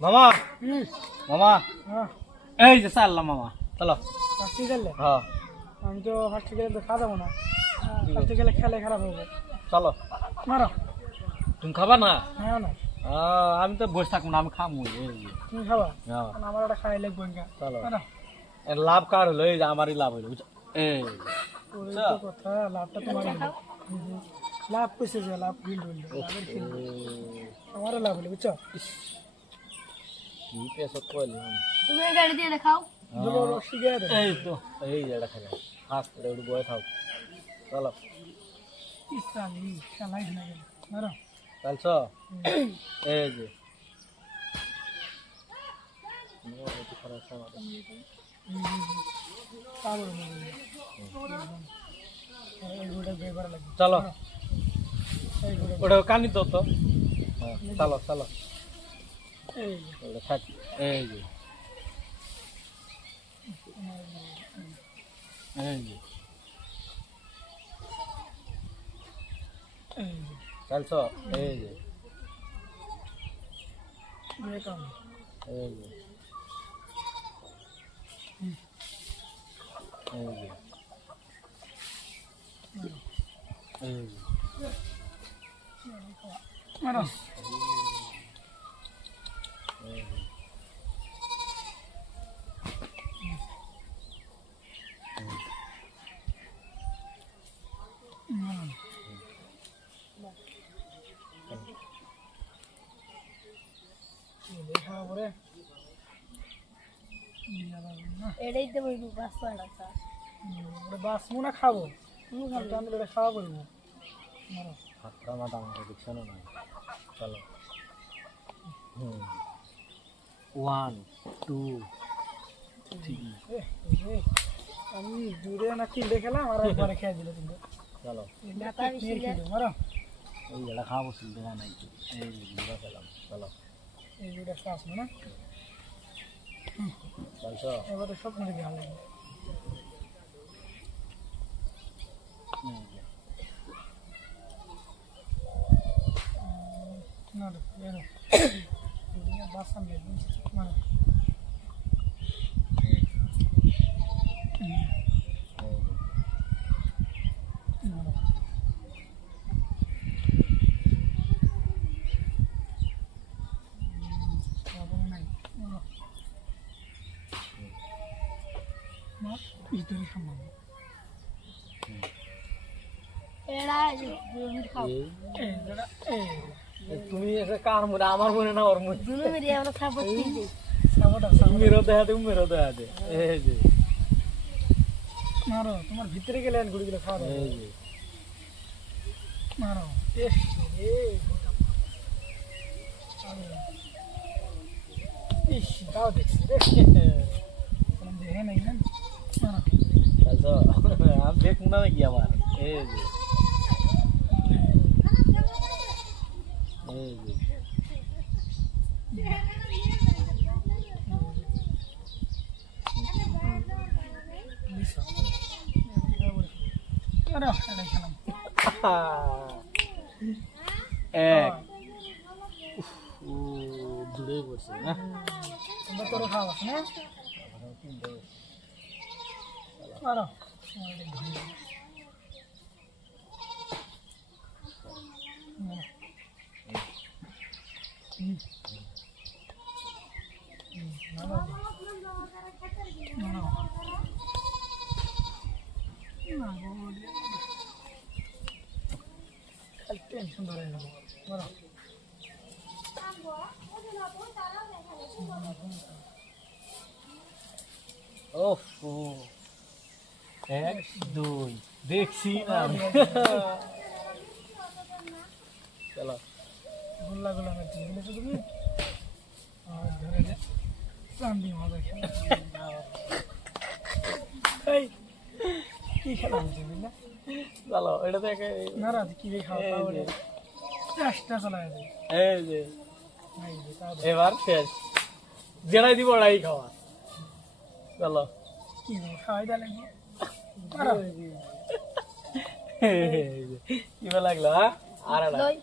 মামা মামা হ্যাঁ এই যে চাললাম মামা চলো ফার্স্টে গেলে হ্যাঁ আমি তো ফার্স্টে গেলে তো খাওয়া যাবো না ফার্স্টে গেলে খেলে খারাপ হবে চলো মারো তুমি খাবা না হ্যাঁ না আমি তো বসে থাকবো না আমি খামু এই যে তুমি খাবা হ্যাঁ আমার একটা খাই লাগবে না চলো মারো এর লাভ কার হলো এই যে আমারই লাভ হলো বুঝছো এই ওই তো কথা লাভটা তোমার লাভ কইছে যে লাভ গিল্ড হইল লাভের খেল আমারও লাভ হইল বুঝছো কি পেছো কইলাম তুমি এই গাড়ি দিয়ে দেখাও জবর শিখে দে এই তো এই যে এটা খাই হাত করে একটু বয়ে থাও চলো ইসালি শালাই না গেল মারো চলছো এই যে চলো ওটা কানি তো তো চলো চলো ওটা থাক এই যে এই যে চলছো এই যে এই যে এই যে এই যে মারো এটাই তো বলবো বাস পাড়া বাস মুনা খাবো আমি খাওয়া করবো মারো হাতটা মাথা আমাকে দিচ্ছে না চলো 1 2 3 আমি দূরে না কিনলে খেলাম আর একবারে খেয়ে দিলে তুমি চলো মারো এই যেটা খাবো ছিল দেখা নাই এই যেটা খেলাম চলো এই দুটা শ্বাস না চলছো এবারে সব মনে ভালো লাগে না এরো দুনিয়া বাসা মে মারো ভিতরে খাবো এরা দুমির খাও তুমি এসে কার মনে আমার মনে না ওর মনে দুমির আমরা সাপোর্ট দিই মেরো দেখাতে মেরো দেখাতে এই যে মারো তোমার ভিতরে গেলে গুড়িগুলো খাওয়া এই যে মারো ইস দাও দেখছি দেখে নাই না মারো চলছো আমি দেখবো না নাকি আবার এই যে এই যে এক দূরে বসে না তোমরা তোর খাওয়া না মারো টেনশন ধরে নেবো মারো ওফ 1 2 দেখছি না চলো গোল্লা গোল্লা মেরে বলেছো তুমি আর ধরে দে চান্দি মজা খেলা এই কি খেলা হচ্ছে বুঝলা চলো এটা দেখে নারাজ কি রে খাওয়া বলে চেষ্টা চালায় দে এই যে এই যে তা এবার শেষ যেটাই দিব ওটাই খাওয়া চলো কি খাওয়াই দা লাগবে মারো কি ভালো লাগলো হ্যাঁ আর লই